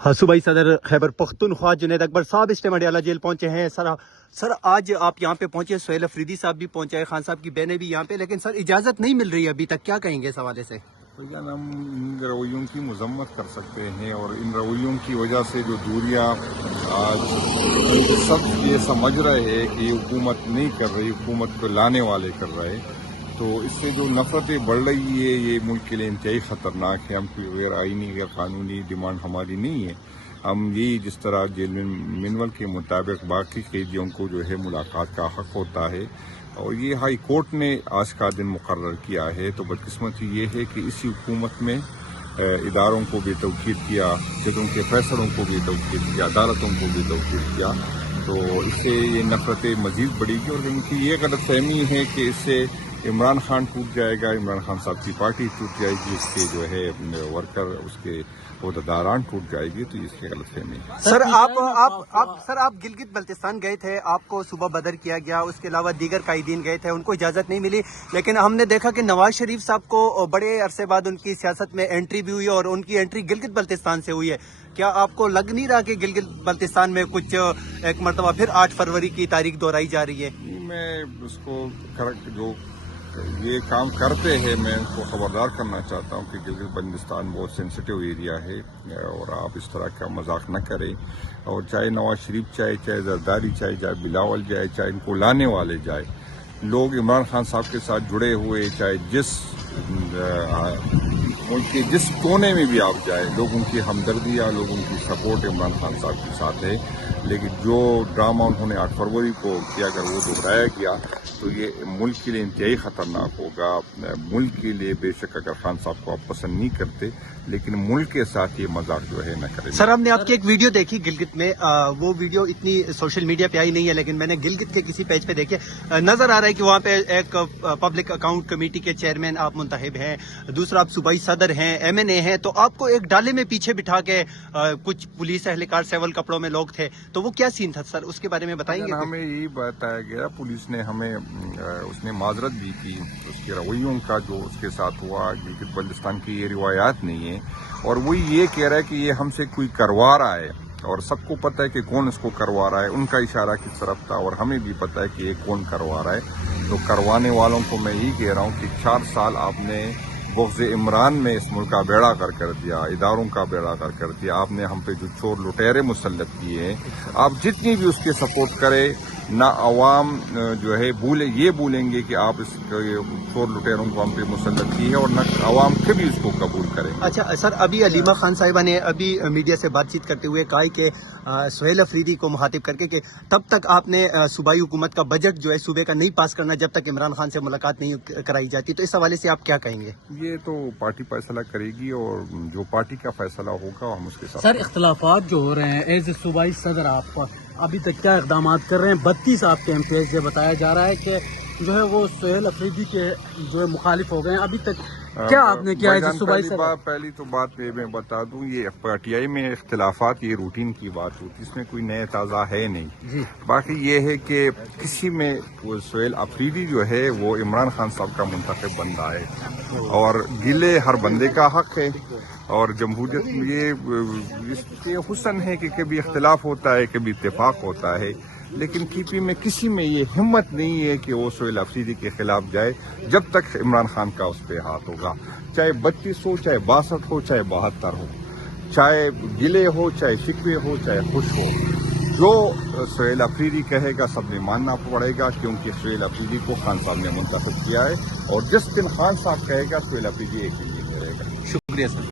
صوبائی صدر خیبر پختونخوا جنید اکبر صاحب اس ٹائم اڈیالہ جیل پہنچے ہیں۔ سر آج آپ یہاں پہ پہنچے، سہیل افریدی صاحب بھی پہنچے، خان صاحب کی بہنیں بھی یہاں پہ، لیکن سر اجازت نہیں مل رہی ہے ابھی تک، کیا کہیں گے اس حوالے سے؟ ہم ان رویوں کی مذمت کر سکتے ہیں، اور ان رویوں کی وجہ سے جو دوریاں آج سب یہ سمجھ رہے ہیں کہ یہ حکومت نہیں کر رہی، حکومت کو لانے والے کر رہے، تو اس سے جو نفرتیں بڑھ رہی ہے یہ ملک کے لیے انتہائی خطرناک ہے۔ ہم کوئی غیر آئینی غیر قانونی ڈیمانڈ ہماری نہیں ہے، ہم یہی جس طرح جیل مینول کے مطابق باقی قیدیوں کو جو ہے ملاقات کا حق ہوتا ہے، اور یہ ہائی کورٹ نے آج کا دن مقرر کیا ہے، تو بدقسمتی یہ ہے کہ اسی حکومت میں اداروں کو بھی توقیر کیا، ججوں کے فیصلوں کو بھی توقیر کیا، عدالتوں کو بھی توقیر کیا، تو اس سے یہ نفرتیں مزید بڑھے گی، اور ان کی یہ غلط فہمی ہے کہ اس سے عمران خان ٹوٹ جائے گا، عمران خان صاحب کی پارٹی ٹوٹ جائے گی، اس کے جو ہے ورکر، اس کے عہدیداران ٹوٹ جائے گی، تو اس کی غلط فہمی ہے۔ سر آپ گلگت بلتستان گئے تھے، آپ کو صبح بدر کیا گیا، اس کے علاوہ دیگر قائدین گئے تھے، ان کو اجازت نہیں ملی، لیکن ہم نے دیکھا کہ نواز شریف صاحب کو بڑے عرصے بعد ان کی سیاست میں انٹری بھی ہوئی اور ان کی انٹری گلگت بلتستان سے ہوئی ہے۔ کیا آپ کو لگ نہیں رہا کہ گلگت بلتستان میں کچھ ایک مرتبہ پھر 8 فروری کی تاریخ دہرائی جا رہی ہے؟ میں اس کو جو یہ کام کرتے ہیں میں ان کو خبردار کرنا چاہتا ہوں کہ گلگت بلتستان بہت سینسٹیو ایریا ہے، اور آپ اس طرح کا مذاق نہ کریں، اور چاہے نواز شریف چاہے زرداری چاہے بلاول چاہے ان کو لانے والے جائے، لوگ عمران خان صاحب کے ساتھ جڑے ہوئے، چاہے جس ملک کے جس کونے میں بھی آپ جائیں، لوگوں کی ہمدردی یا لوگوں کی سپورٹ عمران خان صاحب کے ساتھ ہے، لیکن جو ڈرامہ انہوں نے 8 فروری کو کیا، اگر وہ دہرایا گیا تو یہ ملک کے لیے انتہائی خطرناک ہوگا۔ ملک کے لیے بے شک اگر خان صاحب کو آپ پسند نہیں کرتے، لیکن ملک کے ساتھ یہ مذاق جو ہے نہ کریں۔ سر ہم نے آپ کی ایک ویڈیو دیکھی گلگت میں، وہ ویڈیو اتنی سوشل میڈیا پہ آئی نہیں ہے، لیکن میں نے گلگت کے کسی پیج پہ دیکھے، نظر آ رہا ہے کہ وہاں پہ ایک پبلک اکاؤنٹ کمیٹی کے چیئرمین آپ منتخب ہیں، دوسرا آپ صوبائی صدر ہیں، MNA ہیں، تو آپ کو ایک ڈالے میں پیچھے بٹھا کے کچھ پولیس اہلکار سیول کپڑوں میں لوگ تھے، تو وہ کیا سین تھا سر، اس کے بارے میں بتائیں گے؟ ہمیں یہی بتایا گیا، پولیس نے ہمیں اس نے معذرت بھی کی، اس کے رویوں کا جو اس کے ساتھ ہوا، گلگت بلتستان کی یہ روایات نہیں ہے، اور وہ یہ کہہ رہا ہے کہ یہ ہم سے کوئی کروا رہا ہے، اور سب کو پتہ ہے کہ کون اس کو کروا رہا ہے، ان کا اشارہ کس طرف تھا، اور ہمیں بھی پتہ ہے کہ یہ کون کروا رہا ہے۔ تو کروانے والوں کو میں یہی کہہ رہا ہوں کہ 4 سال آپ نے بغض عمران میں اس ملک کا بیڑا کر دیا، اداروں کا بیڑا کر دیا، آپ نے ہم پہ جو چور لٹیرے مسلط کیے ہیں، آپ جتنی بھی اس کے سپورٹ کرے، نہ عوام جو ہے یہ بولیں گے کہ آپ اس چور لٹیروں کو ہم پہ مسلط کی ہے، اور نہ عوام کبھی اس کو قبول کریں گے۔ اچھا سر، ابھی علیمہ خان صاحبہ نے ابھی میڈیا سے بات چیت کرتے ہوئے کہا کہ سہیل افریدی کو مخاطب کر کے کہ تب تک آپ نے صوبائی حکومت کا بجٹ جو ہے صوبے کا نہیں پاس کرنا جب تک عمران خان سے ملاقات نہیں کرائی جاتی، تو اس حوالے سے آپ کیا کہیں گے؟ یہ تو پارٹی فیصلہ کرے گی، اور جو پارٹی کا فیصلہ ہوگا ہم اس کے ساتھ۔ سر اختلافات جو ہو رہے ہیں ایز اے صوبائی صدر، آپ ابھی تک کیا اقدامات کر رہے ہیں؟ 32 آپ کے MPs سے بتایا جا رہا ہے کہ جو ہے وہ سہیل افریدی کے جو ہے مخالف ہو گئے ہیں، ابھی تک کیا آپ نے کیا ہے صوبائی صدر؟ پہلی تو بات میں بتا دوں، یہ PTI میں اختلافات یہ روٹین کی بات ہوتی، اس میں کوئی نئے تازہ ہے نہیں۔ باقی یہ ہے کہ کسی میں وہ سہیل افریدی جو ہے وہ عمران خان صاحب کا منتخب بندہ ہے، اور گلے ہر بندے کا حق ہے، اور جمہوریت یہ حسن ہے کہ کبھی اختلاف ہوتا ہے، کبھی اتفاق ہوتا ہے، لیکن KP میں کسی میں یہ ہمت نہیں ہے کہ وہ سہیل افریدی کے خلاف جائے جب تک عمران خان کا اس پہ ہاتھ ہوگا، چاہے 32 ہو، چاہے 62 ہو، چاہے 72 ہو، چاہے گلے ہو، چاہے شکوے ہو، چاہے خوش ہو، جو سہیل افریدی کہے گا سب نے ماننا پڑے گا، کیونکہ سہیل افریدی کو خان صاحب نے منتخب کیا ہے، اور جس دن خان صاحب کہے گا سہیل افریدی ایک ہی دن رہے گا۔ شکریہ سر۔